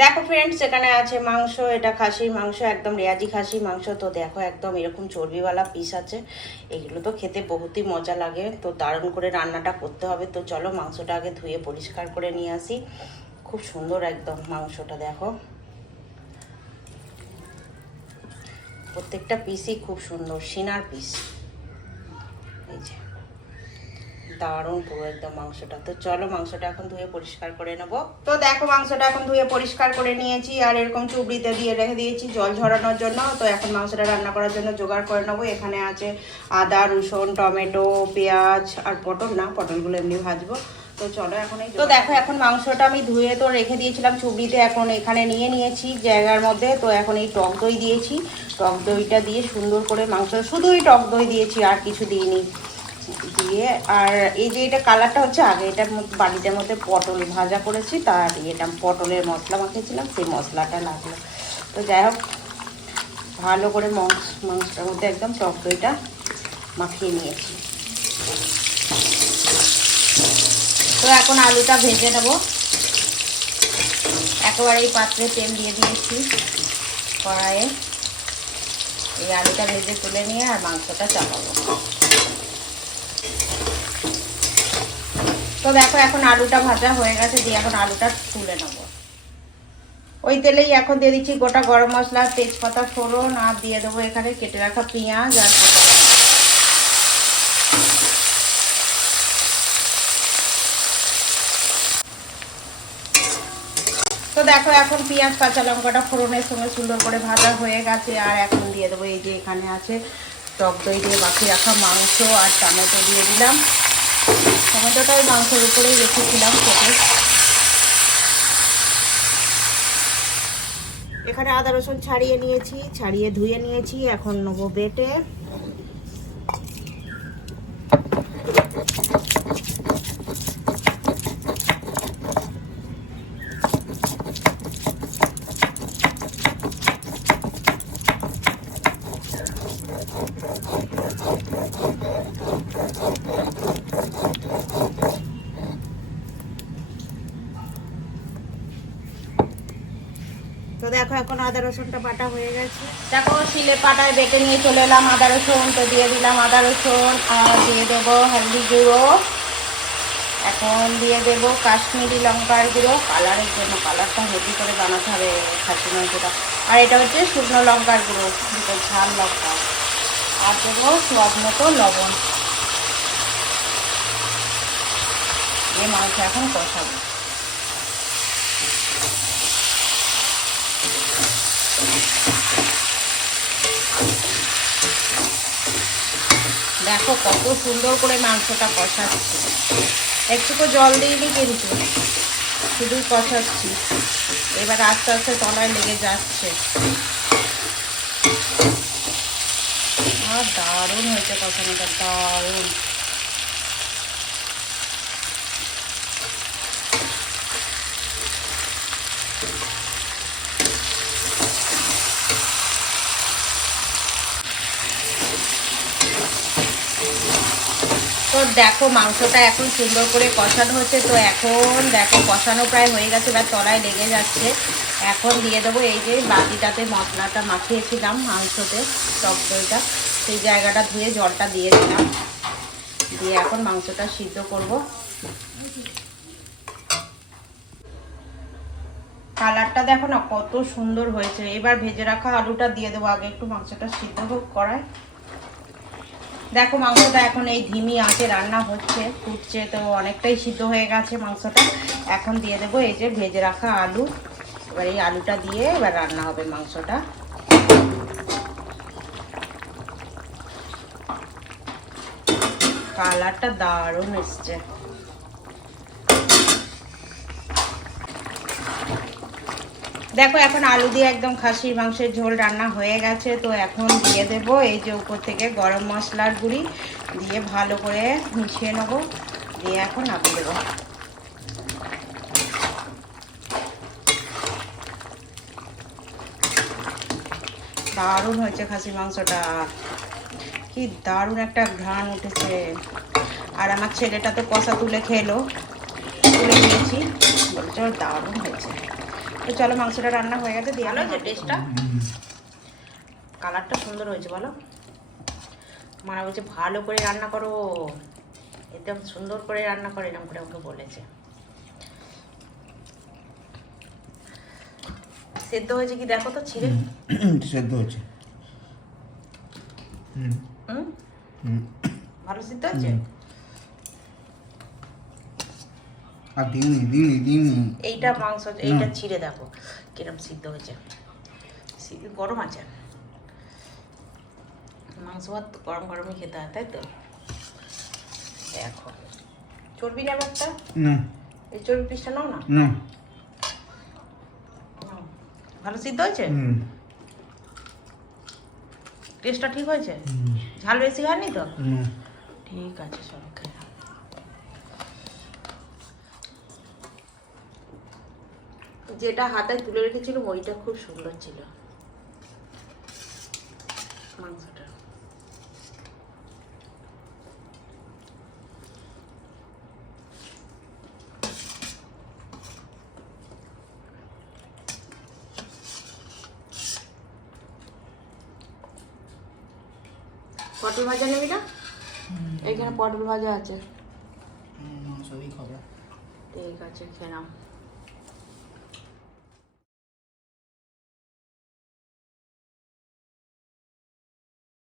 দেখো ফ্রেন্ডস এখানে আছে মাংস, এটা খাসির মাংস একদম রেয়াজি খাসির মাংস তো দেখো একদম এরকম চর্বিওয়ালা পিস আছে। এগুলো তো খেতে বহুতই মজা লাগে, তো দারুণ করে রান্নাটা করতে হবে। তো চলো মাংসটা আগে ধুয়ে পরিষ্কার করে নিয়ে আসি। খুব সুন্দর একদম মাংসটা দেখো। প্রত্যেকটা পিসই খুব সুন্দর, সিনার পিস এই যে। দারুণ পুরো একদম মাংসটা। তো চলো মাংসটা এখন ধুয়ে পরিষ্কার করে নেব। তো দেখো মাংসটা এখন ধুয়ে পরিষ্কার করে নিয়েছি, আর এরকম চুবড়িতে দিয়ে রেখে দিয়েছি জল ঝরানোর জন্য। তো এখন মাংসটা রান্না করার জন্য জোগাড় করে নেব। এখানে আছে আদা, রসুন, টমেটো, পেঁয়াজ আর পটল না, পটলগুলো এমনি ভাজবো। তো চলো এখন এই তো দেখো এখন মাংসটা আমি ধুয়ে তো রেখে দিয়েছিলাম চুবড়িতে, এখন এখানে নিয়ে নিয়েছি জায়গার মধ্যে। তো এখন এই টক দই দিয়েছি। টক দইটা দিয়ে সুন্দর করে মাংস, শুধুই টক দই দিয়েছি, আর কিছু দিইনি। দিয়ে, আর এই যে এটা কালারটা হচ্ছে আগে এটার মধ্যে বাড়িটার মধ্যে পটল ভাজা করেছি তার এটা পটলের মশলা মাখিয়েছিলাম, সেই মশলাটা লাগল। তো যাই হোক, ভালো করে মাংস মাংসটার মধ্যে একদম টক দইটা মাখিয়ে নিয়েছি। তো এখন আলুটা ভেজে নেব। একেবারে এই পাত্রে তেল দিয়ে দিয়েছি কড়াইয়ে। এই আলুটা ভেজে তুলে নিয়ে আর মাংসটা চাপাবো। তো দেখো এখন আলুটা ভাজা হয়ে গেছে, দিয়ে এখন আলুটা তুলে নেব। ওই তেলেই এখন দিয়ে দিচ্ছি গোটা গরম মশলা, তেজপাতা, ফোড়ন, আর দিয়ে দেবো এখানে কেটে রাখা পেঁয়াজ আর তো দেখো এখন পেঁয়াজ, কাঁচা লঙ্কাটা ফোড়নের সঙ্গে সুন্দর করে ভাজা হয়ে গেছে, আর এখন দিয়ে দেবো এই যে এখানে আছে টক দই দিয়ে বাকি রাখা মাংস আর টমেটো দিয়ে দিলাম। টমেটোটা ওই মাংসের উপরেই রেখেছিলাম কেটে এখানে আদা রসুন ছাড়িয়ে নিয়েছি, ছাড়িয়ে ধুয়ে নিয়েছি, এখন নেব বেটে। তো দেখো এখন আদা রসুনটা বাটা হয়ে গেছে। দেখো শিলে পাটায় বেটে নিয়ে চলে এলাম আদা রসুন, তো দিয়ে দিলাম আদা রসুন আর দিয়ে দেবো হলদি গুঁড়ো। এখন দিয়ে দেবো কাশ্মীরি লঙ্কার গুঁড়ো। কালারের জন্য কালারটা হেভি করে বানাতে হবে খাসি মাংসটা। আর এটা হচ্ছে শুকনো লঙ্কার গুঁড়ো, দুটো ঝাল লঙ্কা। আর দেবো স্বাদ মতো লবণ। এই মাংস এখন কষাবো। দেখো কত সুন্দর করে মাংসটা কষাচ্ছি। একটুকু জল দিইনি কিন্তু, শুধুই কষাচ্ছি। এবার আস্তে আস্তে তলায় লেগে যাচ্ছে। আর দারুণ হয়েছে কষানোটা, দারুণ। দেখো, মাংসটা এখন সুন্দর করে কষানো হচ্ছে। তো এখন দেখো, কষানো প্রায় হয়ে গেছে, এবার তলায় লেগে যাচ্ছে। এখন দিয়ে দেবো এই যে বাটিটাতে মশলাটা মাখিয়েছিলাম, মাংসতে, টক দইটা। সেই জায়গাটা ধুয়ে জলটা দিয়ে দিলাম। দিয়ে এখন মাংসটা সিদ্ধ করব। কালারটা দেখো না কত সুন্দর হয়েছে। এবার ভেজে রাখা আলুটা দিয়ে দেবো। আগে একটু মাংসটা সিদ্ধ হোক করায় দেখো, মাংসটা এখন এই ধিমি আঁচে রান্না হচ্ছে। ফুটছে তো অনেকটাই সিদ্ধ হয়ে গেছে মাংসটা। এখন দিয়ে দেবো এই যে ভেজে রাখা আলু। এবার এই আলুটা দিয়ে এবার রান্না হবে মাংসটা। কালারটা দারুণ এসছে। দেখো, এখন আলু দিয়ে একদম খাসির মাংসের ঝোল রান্না হয়ে গেছে, তো এখন দিয়ে দেব এই যে উপর থেকে গরম মশলার গুঁড়ি দিয়ে ভালো করে মিশিয়ে নেব, দিয়ে এখন নামিয়ে দেবো। দারুণ হয়েছে খাসির মাংসটা। কি দারুণ একটা ঘ্রাণ উঠেছে। আর আমার ছেলেটা তো কষা তুলে খেলো, তুলে দিয়েছি বলছে দারুণ হয়েছে। তো চলো মাংসটা রান্না হয়ে গেছে দিয়ে ভালো হয়েছে টেস্টটা কালারটা সুন্দর হয়েছে বলো। মা বলছে ভালো করে রান্না করো। একদম সুন্দর করে রান্না করে এরকম করে ওকে বলেছে। সেদ্ধ হয়েছে কি দেখো তো ছিঁড়ে? সেদ্ধ হয়েছে। হুম। ভালো সিদ্ধ হয়েছে হুম। আর দিইনি দিইনি দিইনি এইটা মাংস এইটা ছিঁড়ে দেখো কিরম সিদ্ধ হয়েছে। গরম আছে। মাংস ভাত গরম গরমই খেতে হয় তাই তো? দেখো। চর্বি নেবে একটা? না। এই চর্বি পিসটা নাও না? না। ভালো সিদ্ধ হয়েছে? হুম। টেস্টটা ঠিক হয়েছে? ঝাল বেশি হয়নি তো? ঠিক আছে চলো খেয়ে নাও। যেটা হাতে তুলে রেখেছিল ওইটা খুব সুন্দর ছিল। মাংসটা। পটল ভাজা নেবি না? এখানে পটল ভাজা আছে। খাব। ঠিক আছে নাও।